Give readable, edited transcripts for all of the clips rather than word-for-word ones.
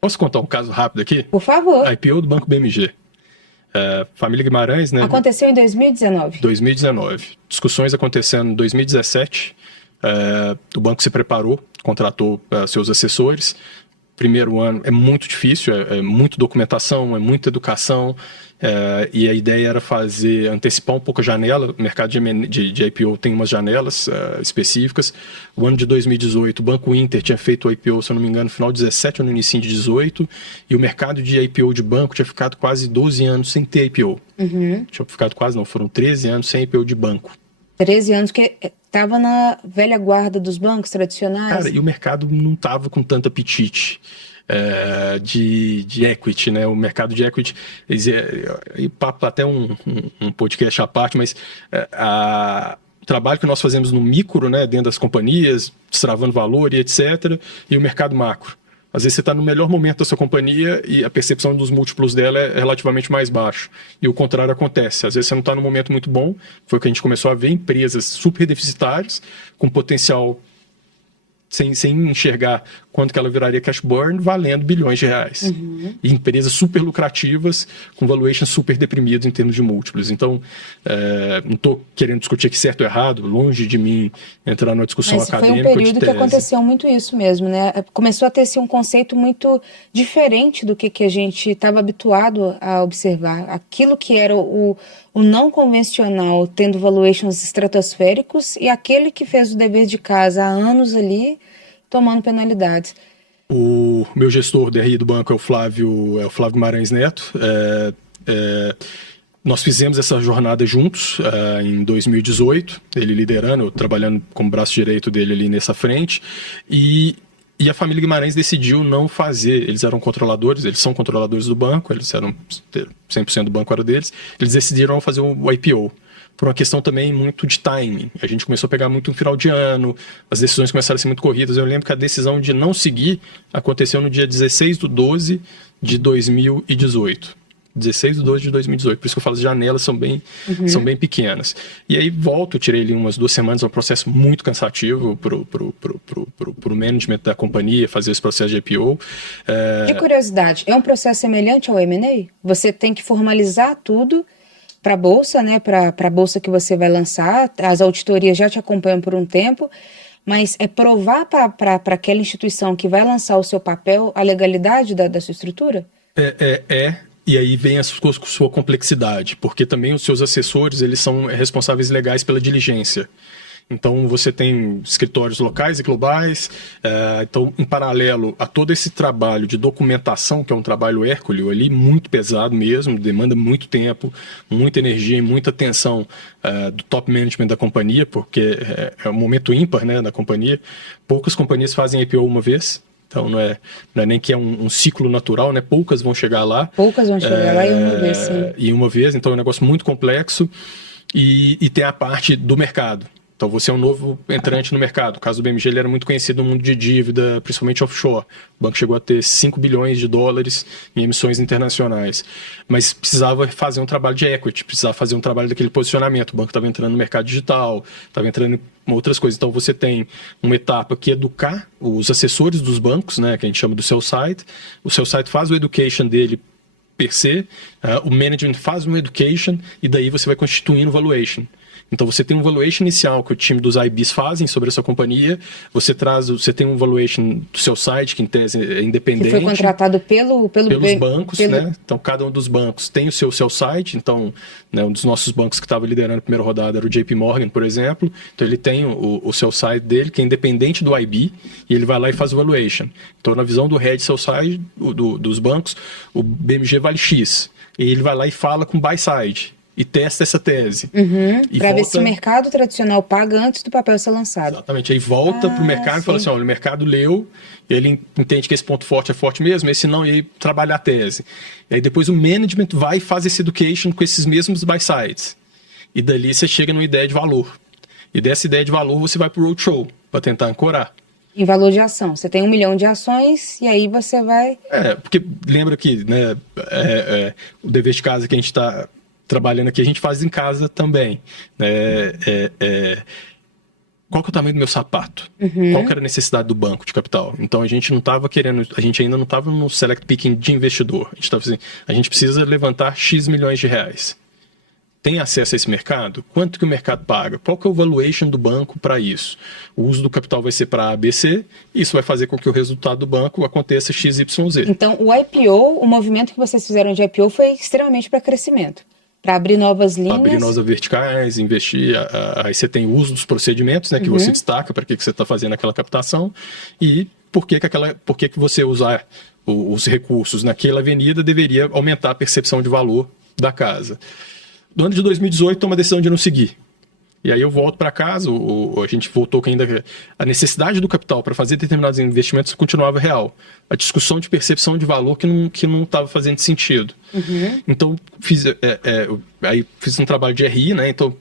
Posso contar um caso rápido aqui? Por favor. A IPO do Banco BMG. Família Guimarães, né? Aconteceu em 2019. 2019. Discussões acontecendo em 2017. O banco se preparou, contratou seus assessores. Primeiro ano é muito difícil, é muita documentação, é muita educação, e a ideia era antecipar um pouco a janela. O mercado de IPO tem umas janelas específicas. O ano de 2018, o Banco Inter tinha feito o IPO, se eu não me engano, no final de 17 ou no início de 18, e o mercado de IPO de banco tinha ficado quase 12 anos sem ter IPO. Tinha ficado quase, não, foram 13 anos sem IPO de banco. 13 anos que estava na velha guarda dos bancos tradicionais. Cara, e o mercado não estava com tanto apetite de equity, né? O mercado de equity, e papo até um podcast à parte, mas o trabalho que nós fazemos no micro, né, dentro das companhias, destravando valor e etc., e o mercado macro. Às vezes você está no melhor momento da sua companhia e a percepção dos múltiplos dela é relativamente mais baixo. E o contrário acontece. Às vezes você não está num momento muito bom. Foi o que a gente começou a ver, empresas super deficitárias, com potencial sem enxergar quanto que ela viraria cash burn, valendo bilhões de reais. E empresas super lucrativas, com valuation super deprimidos em termos de múltiplos. Então, não estou querendo discutir aqui certo ou errado, longe de mim entrar numa discussão Mas acadêmica. Foi um período que aconteceu muito isso mesmo, né? Começou a ter um conceito muito diferente do que a gente estava habituado a observar. Aquilo que era o não convencional, tendo valuations estratosféricos, e aquele que fez o dever de casa há anos ali, tomando penalidades. O meu gestor DRI do banco é o Flávio Guimarães Neto. Nós fizemos essa jornada juntos em 2018, ele liderando, eu trabalhando como braço direito dele ali nessa frente, e a família Guimarães decidiu não fazer. Eles eram controladores, eles são controladores do banco, eles eram 100% do banco era deles, eles decidiram não fazer o IPO. Por uma questão também muito de timing. A gente começou a pegar muito no final de ano, as decisões começaram a ser muito corridas. Eu lembro que a decisão de não seguir aconteceu no dia 16/12 de 2018. 16/12 de 2018. Por isso que eu falo, as janelas são bem pequenas. E aí tirei ali umas 2 semanas, é um processo muito cansativo pro management da companhia, fazer esse processo de IPO. De curiosidade, é um processo semelhante ao M&A? Você tem que formalizar tudo para a bolsa, né? Para a bolsa que você vai lançar, as auditorias já te acompanham por um tempo, mas é provar para aquela instituição que vai lançar o seu papel a legalidade da sua estrutura? E aí vem a sua complexidade, porque também os seus assessores, eles são responsáveis legais pela diligência. Então, você tem escritórios locais e globais. Então, em paralelo a todo esse trabalho de documentação, que é um trabalho hércules ali, muito pesado mesmo, demanda muito tempo, muita energia e muita atenção do top management da companhia, porque é um momento ímpar, né, da companhia. Poucas companhias fazem IPO uma vez. Então, não é nem que é um ciclo natural, né? Poucas vão chegar lá. Poucas vão chegar lá e uma vez, sim. E uma vez, então é um negócio muito complexo. E tem a parte do mercado. Então, você é um novo entrante no mercado. O caso do BMG, ele era muito conhecido no mundo de dívida, principalmente offshore. O banco chegou a ter 5 bilhões de dólares em emissões internacionais. Mas precisava fazer um trabalho de equity, precisava fazer um trabalho daquele posicionamento. O banco estava entrando no mercado digital, estava entrando em outras coisas. Então, você tem uma etapa que é educar os assessores dos bancos, né, que a gente chama do sell side. O sell side faz o education dele per se, o management faz uma education e daí você vai constituindo valuation. Então, você tem um valuation inicial que o time dos IBs fazem sobre a sua companhia, você tem um valuation do seu site, que em tese é independente. Que foi contratado pelos bancos, né? Então, cada um dos bancos tem o seu site. Então, né, um dos nossos bancos que estava liderando a primeira rodada era o JP Morgan, por exemplo. Então, ele tem o seu site dele, que é independente do IB, e ele vai lá e faz o valuation. Então, na visão do head seu site, dos bancos, o BMG vale X. E ele vai lá e fala com o buy side. E testa essa tese. Para ver se o mercado tradicional paga antes do papel ser lançado. Exatamente. Aí volta para o mercado e fala assim, olha, o mercado leu, ele entende que esse ponto forte é forte mesmo, esse não, e aí trabalha a tese. E aí depois o management vai e faz esse education com esses mesmos buy-sides. E dali você chega numa ideia de valor. E dessa ideia de valor você vai para o roadshow, para tentar ancorar. Em valor de ação. Você tem 1 milhão de ações e aí você vai... Porque lembra que, né, o dever de casa que a gente está trabalhando aqui, a gente faz em casa também. qual que é o tamanho do meu sapato? Qual que era a necessidade do banco de capital? Então a gente não estava querendo, a gente ainda não estava no select picking de investidor. A gente estava assim, a gente precisa levantar X milhões de reais. Tem acesso a esse mercado? Quanto que o mercado paga? Qual que é o valuation do banco para isso? O uso do capital vai ser para ABC, e isso vai fazer com que o resultado do banco aconteça XYZ. Então, o IPO, o movimento que vocês fizeram de IPO foi extremamente para crescimento, para abrir novas linhas. Abrir novas verticais, investir, aí você tem o uso dos procedimentos, né, que você destaca para que você está fazendo aquela captação, e por que você usar os recursos naquela avenida deveria aumentar a percepção de valor da casa. No ano de 2018, toma a decisão de não seguir. E aí eu volto para casa, a gente voltou que ainda a necessidade do capital para fazer determinados investimentos continuava real. A discussão de percepção de valor que não estava fazendo sentido. Então, aí fiz um trabalho de RI, né? Então,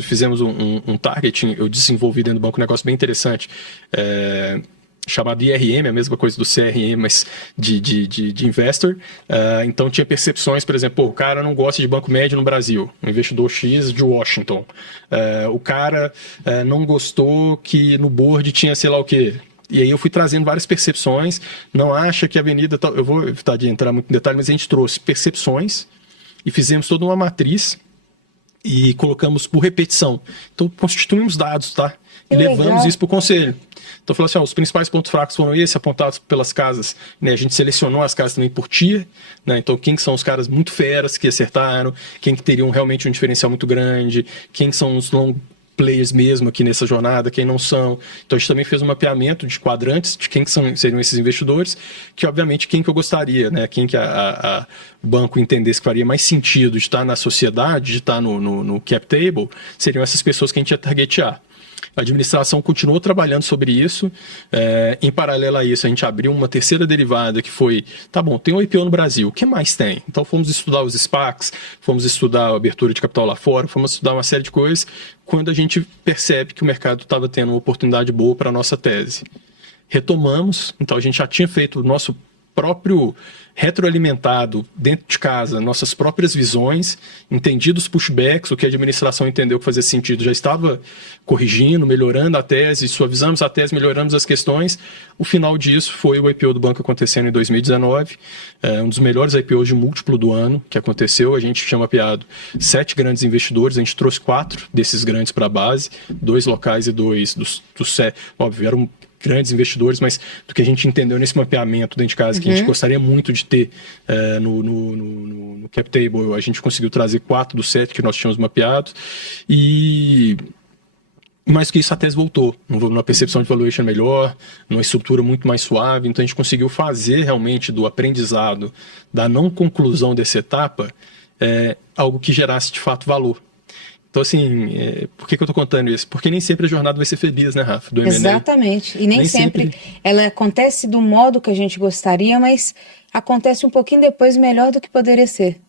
fizemos um targeting, eu desenvolvi dentro do banco um negócio bem interessante, chamado IRM, a mesma coisa do CRM, mas de investor. Então tinha percepções, por exemplo, o cara não gosta de banco médio no Brasil, um investidor X de Washington. O cara não gostou que no board tinha sei lá o quê. E aí eu fui trazendo várias percepções, não acha que a avenida... Eu vou evitar de entrar muito em detalhe, mas a gente trouxe percepções e fizemos toda uma matriz e colocamos por repetição. Então constituímos dados, tá? E levamos isso para o conselho. Então, falou assim, os principais pontos fracos foram esses, apontados pelas casas, né? A gente selecionou as casas também por tier, né? Então, quem são os caras muito feras que acertaram, quem que teriam realmente um diferencial muito grande, quem são os long players mesmo aqui nessa jornada, quem não são. Então, a gente também fez um mapeamento de quadrantes de quem que seriam esses investidores, que, obviamente, quem que eu gostaria, né? Quem que o banco entendesse que faria mais sentido de estar na sociedade, de estar no cap table, seriam essas pessoas que a gente ia targetear. A administração continuou trabalhando sobre isso. Em paralelo a isso, a gente abriu uma terceira derivada que foi, tá bom, tem o IPO no Brasil, o que mais tem? Então fomos estudar os SPACs, fomos estudar a abertura de capital lá fora, fomos estudar uma série de coisas, quando a gente percebe que o mercado estava tendo uma oportunidade boa para a nossa tese. Retomamos, então a gente já tinha feito o nosso próprio retroalimentado dentro de casa, nossas próprias visões, entendido os pushbacks, o que a administração entendeu que fazia sentido, já estava corrigindo, melhorando a tese, suavizamos a tese, melhoramos as questões. O final disso foi o IPO do banco acontecendo em 2019, um dos melhores IPOs de múltiplo do ano que aconteceu. A gente tinha mapeado 7 grandes investidores, a gente trouxe 4 desses grandes para a base, 2 locais e 2 dos 7, óbvio, eram grandes investidores, mas do que a gente entendeu nesse mapeamento dentro de casa, que a gente gostaria muito de ter no cap table, a gente conseguiu trazer 4 dos 7 que nós tínhamos mapeados, e mais que isso a tese voltou, numa percepção de valuation melhor, numa estrutura muito mais suave. Então a gente conseguiu fazer realmente do aprendizado, da não conclusão dessa etapa, algo que gerasse de fato valor. Então, assim, por que eu estou contando isso? Porque nem sempre a jornada vai ser feliz, né, Rafa? Do M&A. Exatamente. E nem sempre ela acontece do modo que a gente gostaria, mas acontece um pouquinho depois melhor do que poderia ser.